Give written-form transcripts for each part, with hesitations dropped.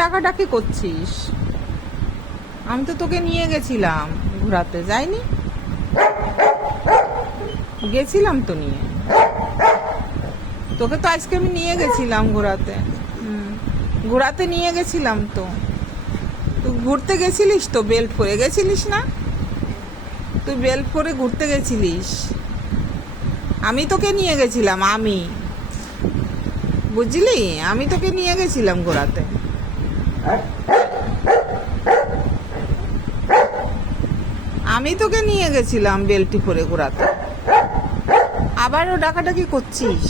ডাকাডাকি করছিস? আমি তো তোকে নিয়ে গেছিলাম ঘোরাতে, যাইনি? গেছিলাম তো নিয়ে তোকে, তো আজকে আমি নিয়ে গেছিলাম ঘোরাতে। ঘোরাতে নিয়ে গেছিলাম তো। তুই ঘুরতে গেছিলিস তো, বেল্ট পরে গেছিলিস না? তুই বেল্ট পরে ঘুরতে গেছিলিস, আমি তোকে নিয়ে গেছিলাম। আমি, বুঝলি, আমি তোকে নিয়ে গেছিলাম ঘোরাতে। আমি তোকে নিয়ে গেছিলাম বেল্টি পরে ঘোরাতে, আবারও ডাকাডাকি করছিস।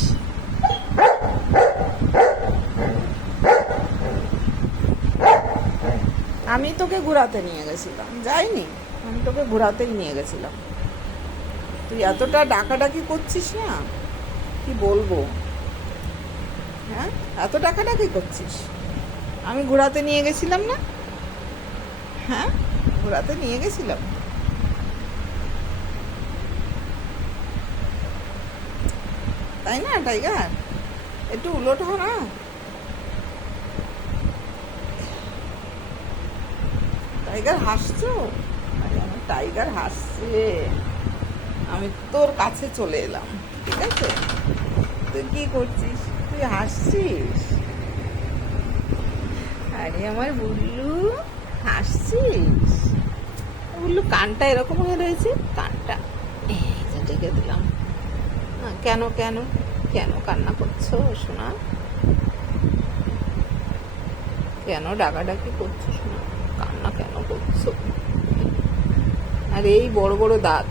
আমি তোকে ঘোরাতে নিয়ে গেছিলাম, যাইনি? আমি তোকে ঘোরাতেই নিয়ে গেছিলাম। তুই এতটা ডাকাডাকি করছিস না, কি বলবো। হ্যাঁ, এত ডাকাডাকি করছিস। আমি ঘোরাতে নিয়ে গেছিলাম না? হ্যাঁ, ঘোরাতে নিয়ে গেছিলাম। তাই না টাইগার? একটু উলট হ না। টাইগার হাসছো? আরে আমার টাইগার হাসছে। আমি তোর কাছে চলে এলাম, ঠিক আছে? তুই কি করছিস? তুই হাসছিস? আরে আমার বুল্লু, হাসছিস? বুল্লু কানটা এরকম হয়ে রয়েছে, কানটা এই যে ডেকে দিলাম। কেন কেন কেন কান্না করছো শোনা? কেন ডাকাডাকি করছো শোনা? কান্না কেন করছো? আর এই বড় বড় দাঁত,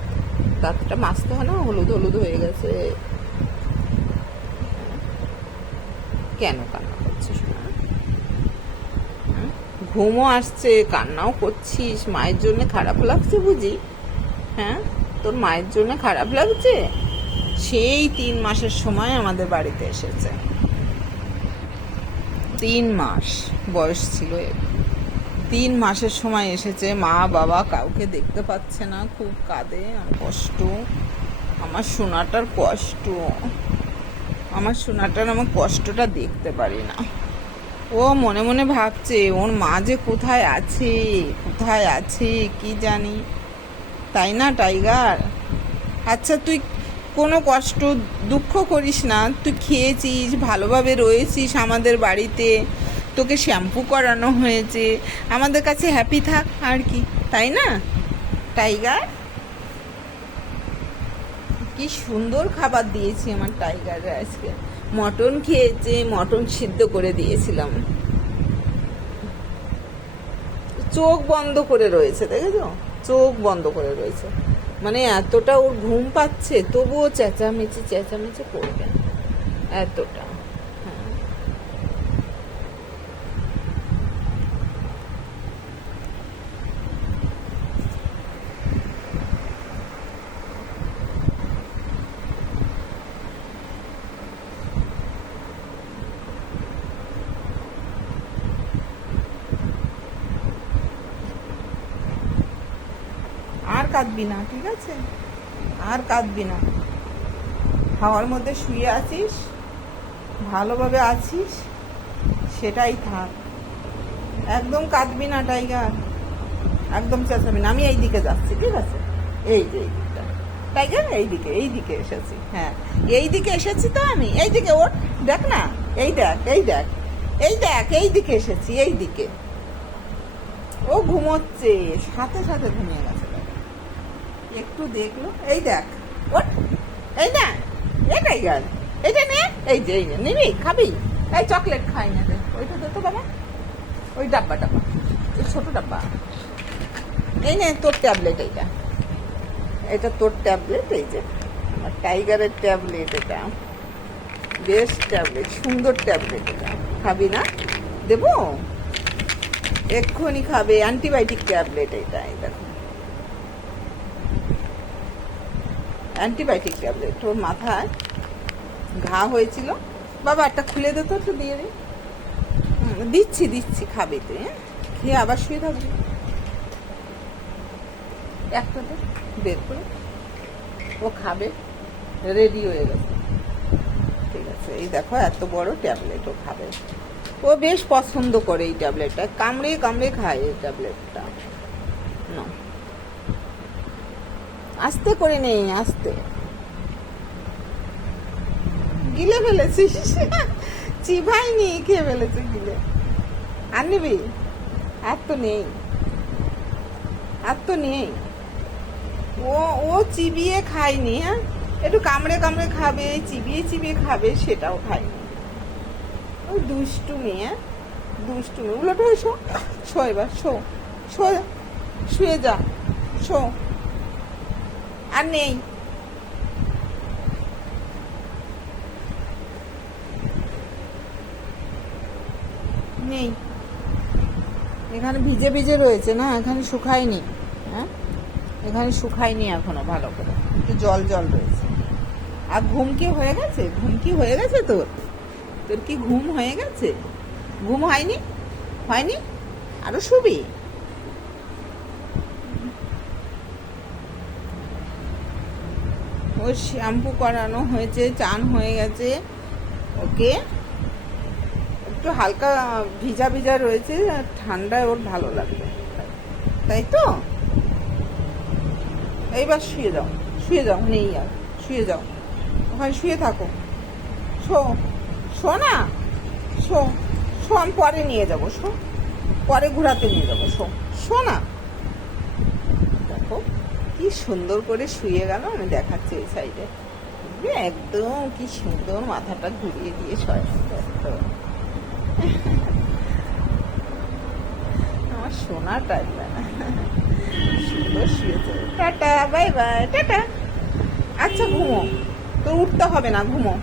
দাঁতটা মাজতে হয় না? হলুদ হলুদ হয়ে গেছে। কেন কান্না করছিস শোনা? ঘুমও আসছে, কান্নাও করছিস, মায়ের জন্য খারাপ লাগছে বুঝি? হ্যাঁ, তোর মায়ের জন্য খারাপ লাগছে? সেই 3 মাসের সময় আমাদের বাড়িতে এসেছে। 3 মাস বয়স ছিল এর। 3 মাসের সময় এসেছে। মা বাবা কাউকে দেখতে পাচ্ছে না, খুব কাঁদে। আমার কষ্ট, আমার সোনাটার কষ্ট, আমার সোনাটার আমার কষ্টটা দেখতে পারি না। ও মনে মনে ভাবছে ওর মা যে কোথায় আছে, কোথায় আছে কি জানি। তাই না টাইগার? আচ্ছা, তুই কোনো কষ্ট দুঃখ করিস না। তুই খেয়েছিস, ভালোভাবে রয়েছিস আমাদের বাড়িতে, তোকে শ্যাম্পু করানো হয়েছে, আমাদের কাছে হ্যাপি থাক আর কি, তাই না টাইগার? কি সুন্দর খাবার দিয়েছি আমার টাইগারে আজকে। মটন খেয়েছে, মটন সিদ্ধ করে দিয়েছিলাম। চোখ বন্ধ করে রয়েছে, দেখেছো? চোখ বন্ধ করে রয়েছে, মানে এতটা ওর ঘুম পাচ্ছে, তবুও চেঁচামেচি চেঁচামেচি করবে, এতটা। আর কাঁদবি না, ঠিক আছে? আর কাঁদবি না। হাওয়ার মধ্যে শুয়ে আছিস, ভালোভাবে আছিস, সেটাই থাক। একদম কাঁদবি না টাইগার, একদম চেঁচাবি না। আমি এই দিকে যাচ্ছি, ঠিক আছে? এই যে এই দিকটা টাইগার, এই দিকে, এই দিকে এসেছি। হ্যাঁ, এই দিকে এসেছি তো আমি। এই দিকে ওঠ, দেখ না, এই দেখ, এই দেখ, এই দেখ, এই দিকে এসেছি, এই দিকে। ও ঘুমোচ্ছে, সাথে সাথে ঘুমিয়ে গেছে। একটু দেখলো, এই দেখ, ওঠ, এই না, এ টাইগার, এটা নে, এই যে, এই নে, নিবি, খাবি? এই চকলেট খাই না রে, ওইটা দে তো বাবা, ওই ডাব্বাটা, ওই ছোট ডাব্বা। এই নে তোর ট্যাবলেট, এইটা, এটা তোর ট্যাবলেট। এই যে আমার টাইগারের ট্যাবলেট, এটা বেস্ট ট্যাবলেট, সুন্দর ট্যাবলেট। এটা খাবি না? দেবো, এক্ষুনি খাবে। অ্যান্টিবায়োটিক ট্যাবলেট এটা, এই দেখো, অ্যান্টিবায়োটিক ট্যাবলেট। ওর মাথায় ঘা হয়েছিল, বাবা একটা খুলে দে তো, একটু দিয়ে দিই। দিচ্ছি দিচ্ছি, খাবি তুই, হ্যাঁ? খেয়ে আবার শুয়ে থাকবি। একটা তো বের করে, ও খাবে, রেডি হয়ে গেছে, ঠিক আছে? এই দেখো এত বড় ট্যাবলেট, ও খাবে। ও বেশ পছন্দ করে এই ট্যাবলেটটা, কামড়ে কামড়ে খায় এই ট্যাবলেটটা। না, আস্তে করে নেই, আস্তে। গিলে ফেলেছিস? চিবাইনি, খেয়ে ফেলেছে গিলে। আর নিবি? আর তো নেই, আর তো নেই। ও ও চিবিয়ে খায়নি, হ্যাঁ, একটু কামড়ে কামড়ে খাবে, চিবিয়ে চিবিয়ে খাবে, সেটাও খায়নি। ওই দুষ্টু মেয়ে, দুষ্টু মেয়ে। উলটো হয়ে শো, শো এবার, শো, শো, শুয়ে যা, শো। আর নেই। নেই, এখানে ভিজে ভিজে রয়েছে না, এখানে শুকায়নি। হ্যাঁ, এখানে শুকায়নি এখনো ভালো করে, একটু জল জল রয়েছে। আর ঘুম কি হয়ে গেছে? ঘুম কি হয়ে গেছে তোর? তোর কি ঘুম হয়ে গেছে? ঘুম হয়নি? হয়নি? আরো শুবি? ওর শ্যাম্পু করানো হয়েছে, চান হয়ে গেছে। ওকে একটু হালকা ভিজা ভিজা রয়েছে, আর ঠান্ডায় ওর ভালো লাগবে, তাই তো? এইবার শুয়ে যাও, শুয়ে যাও, নেই আর, শুয়ে যাও, ওখানে শুয়ে থাকো। শো, শো না, শো, শো, আমি পরে নিয়ে যাবো, শো, পরে ঘোরাতে নিয়ে যাবো, শো, শো না। দেখো কি সুন্দর করে শুয়ে গেল, আমি দেখাচ্ছি এই সাইডে, একদম কি সুন্দর মাথাটা ঘুরিয়ে দিয়ে শয়। আমার সোনাটা সুন্দর শুয়েছে। Tata, bye bye, tata. আচ্ছা ঘুমো, তো উঠতে হবে না, ঘুমো।